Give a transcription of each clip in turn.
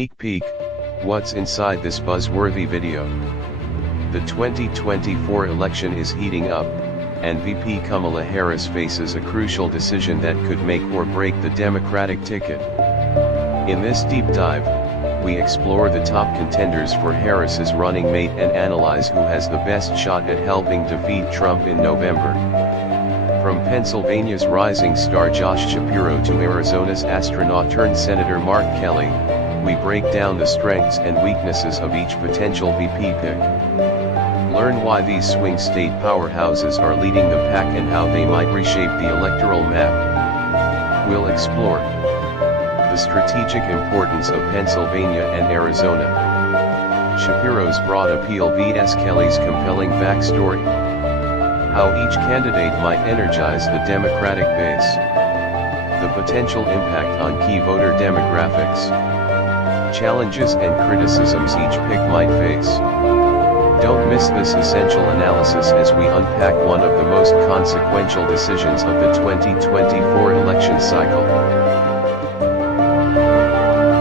Sneak peek, what's inside this buzzworthy video? The 2024 election is heating up, and VP Kamala Harris faces a crucial decision that could make or break the Democratic ticket. In this deep dive, we explore the top contenders for Harris's running mate and analyze who has the best shot at helping defeat Trump in November. From Pennsylvania's rising star Josh Shapiro to Arizona's astronaut-turned-senator Mark Kelly, we break down the strengths and weaknesses of each potential VP pick. Learn why these swing state powerhouses are leading the pack and how they might reshape the electoral map. We'll explore the strategic importance of Pennsylvania and Arizona, Shapiro's broad appeal vs. Kelly's compelling backstory, how each candidate might energize the Democratic base, the potential impact on key voter demographics, challenges and criticisms each pick might face. Don't miss this essential analysis as we unpack one of the most consequential decisions of the 2024 election cycle.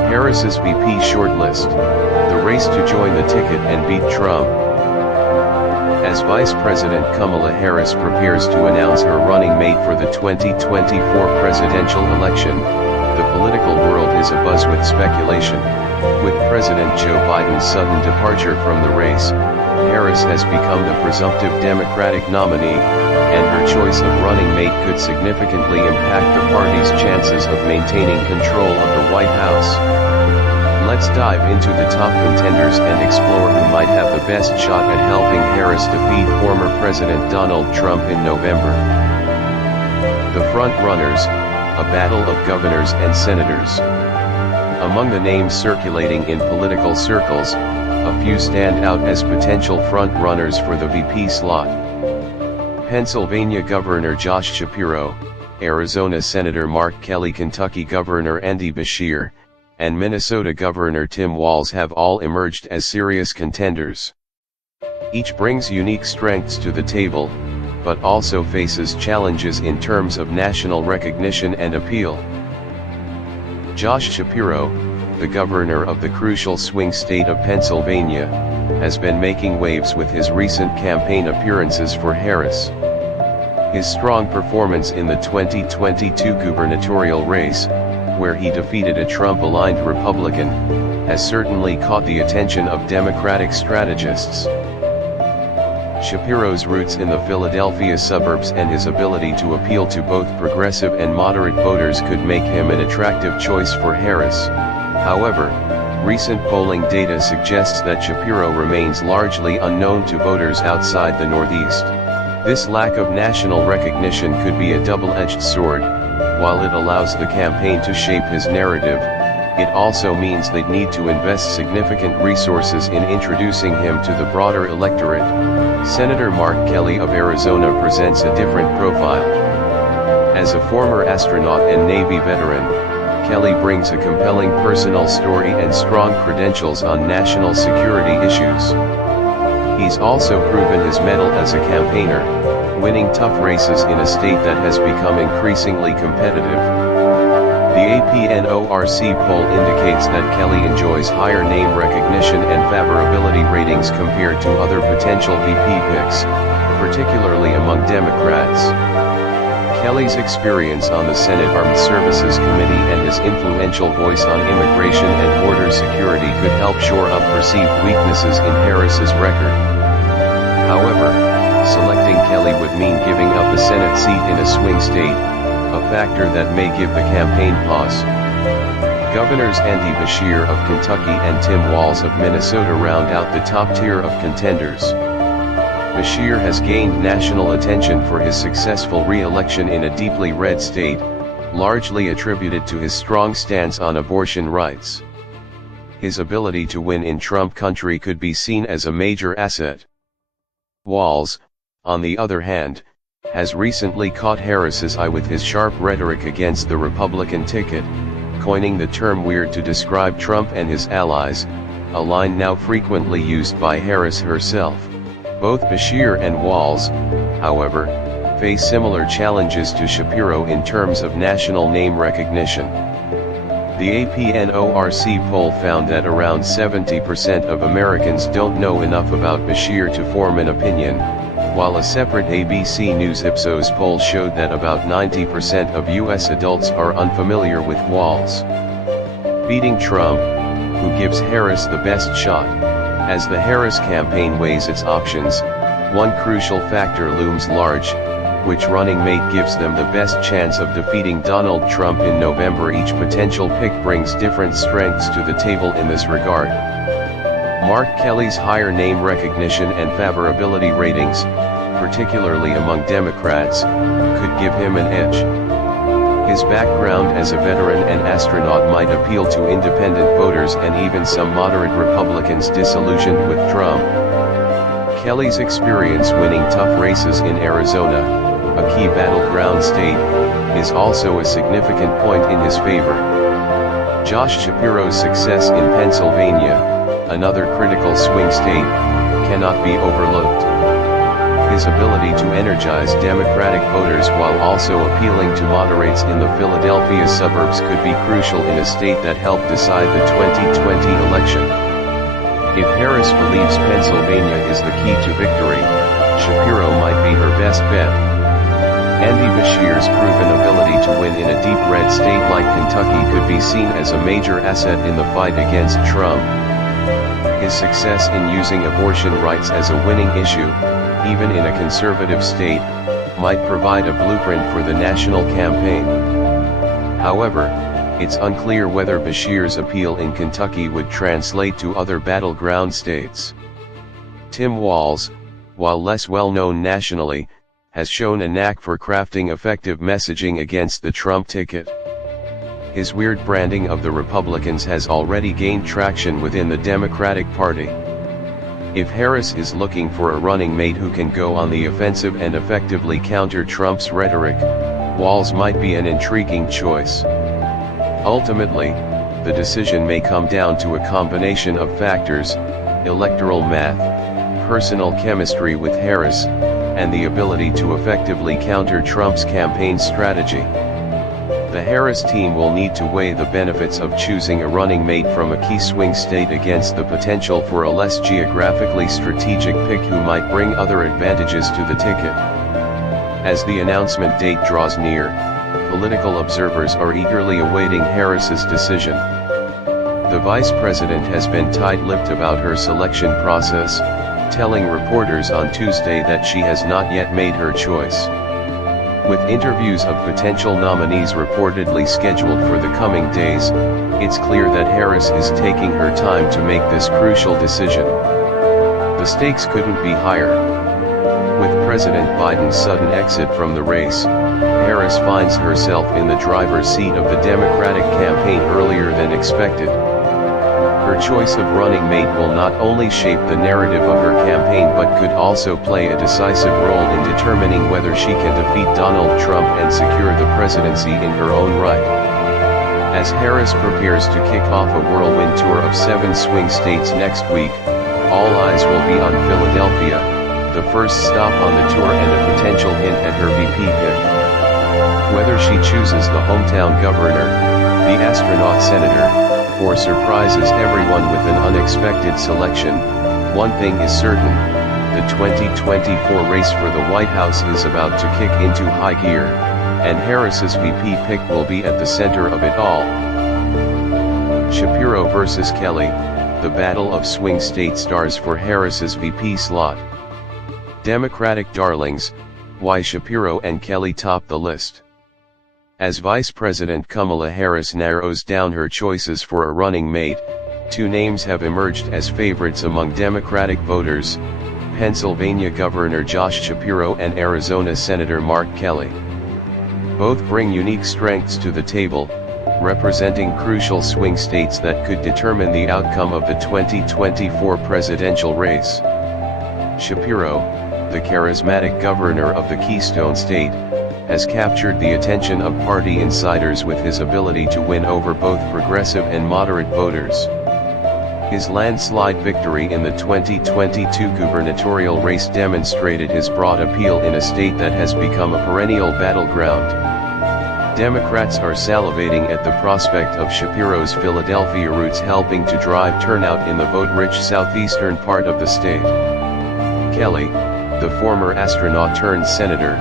Harris's VP shortlist, the race to join the ticket and beat Trump. As Vice President Kamala Harris prepares to announce her running mate for the 2024 presidential election, the political world is abuzz with speculation. With President Joe Biden's sudden departure from the race, Harris has become the presumptive Democratic nominee, and her choice of running mate could significantly impact the party's chances of maintaining control of the White House. Let's dive into the top contenders and explore who might have the best shot at helping Harris defeat former President Donald Trump in November. The front runners, a battle of governors and senators. Among the names circulating in political circles, a few stand out as potential front runners for the VP slot. Pennsylvania Governor Josh Shapiro, Arizona Senator Mark Kelly, Kentucky Governor Andy Beshear, and Minnesota Governor Tim Walz have all emerged as serious contenders. Each brings unique strengths to the table, but also faces challenges in terms of national recognition and appeal. Josh Shapiro, the governor of the crucial swing state of Pennsylvania, has been making waves with his recent campaign appearances for Harris. His strong performance in the 2022 gubernatorial race, where he defeated a Trump-aligned Republican, has certainly caught the attention of Democratic strategists. Shapiro's roots in the Philadelphia suburbs and his ability to appeal to both progressive and moderate voters could make him an attractive choice for Harris. However, recent polling data suggests that Shapiro remains largely unknown to voters outside the Northeast. This lack of national recognition could be a double-edged sword. While it allows the campaign to shape his narrative, it also means they need to invest significant resources in introducing him to the broader electorate. Senator Mark Kelly of Arizona presents a different profile. As a former astronaut and Navy veteran, Kelly brings a compelling personal story and strong credentials on national security issues. He's also proven his mettle as a campaigner, winning tough races in a state that has become increasingly competitive. The APNORC poll indicates that Kelly enjoys higher name recognition and favorability ratings compared to other potential VP picks, particularly among Democrats. Kelly's experience on the Senate Armed Services Committee and his influential voice on immigration and border security could help shore up perceived weaknesses in Harris's record. However, selecting Kelly would mean giving up a Senate seat in a swing state, a factor that may give the campaign pause. Governors Andy Beshear of Kentucky and Tim Walz of Minnesota round out the top tier of contenders. Beshear has gained national attention for his successful re-election in a deeply red state, largely attributed to his strong stance on abortion rights. His ability to win in Trump country could be seen as a major asset. Walz, on the other hand, has recently caught Harris's eye with his sharp rhetoric against the Republican ticket, coining the term weird to describe Trump and his allies, a line now frequently used by Harris herself. Both Beshear and Walz, however, face similar challenges to Shapiro in terms of national name recognition. The APNORC poll found that around 70% of Americans don't know enough about Bashir to form an opinion, while a separate ABC News Ipsos poll showed that about 90% of U.S. adults are unfamiliar with Walz. Beating Trump, who gives Harris the best shot? As the Harris campaign weighs its options, one crucial factor looms large: which running mate gives them the best chance of defeating Donald Trump in November. Each potential pick brings different strengths to the table in this regard. Mark Kelly's higher name recognition and favorability ratings, particularly among Democrats, could give him an edge. His background as a veteran and astronaut might appeal to independent voters and even some moderate Republicans disillusioned with Trump. Kelly's experience winning tough races in Arizona, a key battleground state, is also a significant point in his favor. Josh Shapiro's success in Pennsylvania, another critical swing state, cannot be overlooked. His ability to energize Democratic voters while also appealing to moderates in the Philadelphia suburbs could be crucial in a state that helped decide the 2020 election. If Harris believes Pennsylvania is the key to victory, Shapiro might be her best bet. Andy Bashir's proven ability to win in a deep red state like Kentucky could be seen as a major asset in the fight against Trump. His success in using abortion rights as a winning issue, even in a conservative state, might provide a blueprint for the national campaign. However, it's unclear whether Bashir's appeal in Kentucky would translate to other battleground states. Tim Walz, while less well known nationally, has shown a knack for crafting effective messaging against the Trump ticket. His weird branding of the Republicans has already gained traction within the Democratic Party. If Harris is looking for a running mate who can go on the offensive and effectively counter Trump's rhetoric, Walz might be an intriguing choice. Ultimately, the decision may come down to a combination of factors: electoral math, personal chemistry with Harris, and the ability to effectively counter Trump's campaign strategy. The Harris team will need to weigh the benefits of choosing a running mate from a key swing state against the potential for a less geographically strategic pick who might bring other advantages to the ticket. As the announcement date draws near, political observers are eagerly awaiting Harris's decision. The vice president has been tight-lipped about her selection process, telling reporters on Tuesday that she has not yet made her choice. With interviews of potential nominees reportedly scheduled for the coming days, it's clear that Harris is taking her time to make this crucial decision. The stakes couldn't be higher. With President Biden's sudden exit from the race, Harris finds herself in the driver's seat of the Democratic campaign earlier than expected. Her choice of running mate will not only shape the narrative of her campaign but could also play a decisive role in determining whether she can defeat Donald Trump and secure the presidency in her own right. As Harris prepares to kick off a whirlwind tour of 7 swing states next week, all eyes will be on Philadelphia, the first stop on the tour and a potential hint at her VP pick. Whether she chooses the hometown governor, the astronaut-senator, or surprises everyone with an unexpected selection, one thing is certain: the 2024 race for the White House is about to kick into high gear, and Harris's VP pick will be at the center of it all. Shapiro versus Kelly, the battle of swing state stars for Harris's VP slot. Democratic darlings, why Shapiro and Kelly top the list. As Vice President Kamala Harris narrows down her choices for a running mate, 2 names have emerged as favorites among Democratic voters: Pennsylvania Governor Josh Shapiro and Arizona Senator Mark Kelly. Both bring unique strengths to the table, representing crucial swing states that could determine the outcome of the 2024 presidential race. Shapiro, the charismatic governor of the Keystone State, has captured the attention of party insiders with his ability to win over both progressive and moderate voters. His landslide victory in the 2022 gubernatorial race demonstrated his broad appeal in a state that has become a perennial battleground. Democrats are salivating at the prospect of Shapiro's Philadelphia roots helping to drive turnout in the vote-rich southeastern part of the state. Kelly, the former astronaut-turned-senator,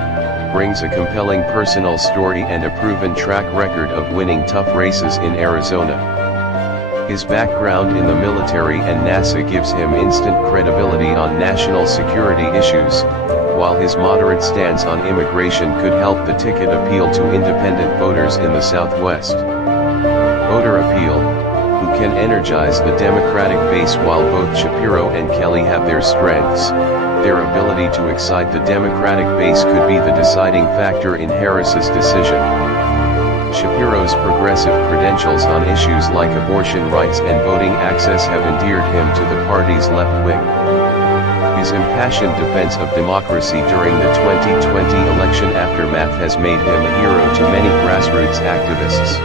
brings a compelling personal story and a proven track record of winning tough races in Arizona. His background in the military and NASA gives him instant credibility on national security issues, while his moderate stance on immigration could help the ticket appeal to independent voters in the Southwest. Voter appeal, who can energize the Democratic base. While both Shapiro and Kelly have their strengths, their ability to excite the Democratic base could be the deciding factor in Harris's decision. Shapiro's progressive credentials on issues like abortion rights and voting access have endeared him to the party's left wing. His impassioned defense of democracy during the 2020 election aftermath has made him a hero to many grassroots activists.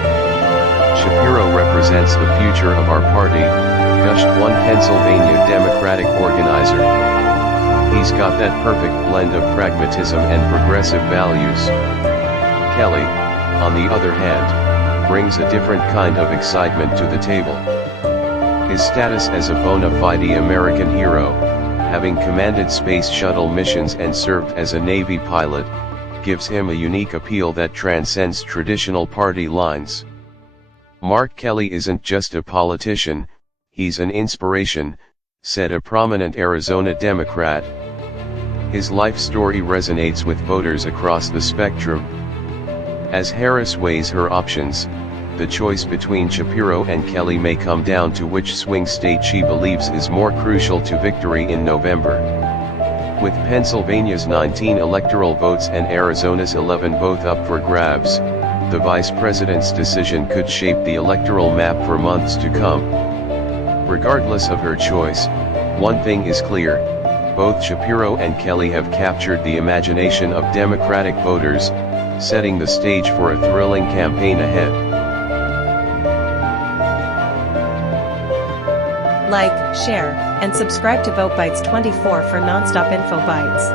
Shapiro represents the future of our party, gushed one Pennsylvania Democratic organizer. He's got that perfect blend of pragmatism and progressive values. Kelly, on the other hand, brings a different kind of excitement to the table. His status as a bona fide American hero, having commanded space shuttle missions and served as a Navy pilot, gives him a unique appeal that transcends traditional party lines. Markkelly isn't just a politician, he's an inspiration, said a prominent Arizona Democrat. His life story resonates with voters across the spectrum. As Harris weighs her options, the choice between Shapiro and Kelly may come down to which swing state she believes is more crucial to victory in November. With Pennsylvania's 19 electoral votes and Arizona's 11 both up for grabs, the vice president's decision could shape the electoral map for months to come. Regardless of her choice, one thing is clear: both Shapiro and Kelly have captured the imagination of Democratic voters, setting the stage for a thrilling campaign ahead. Like, share, and subscribe to VoteBytes 24 for non-stop info bites.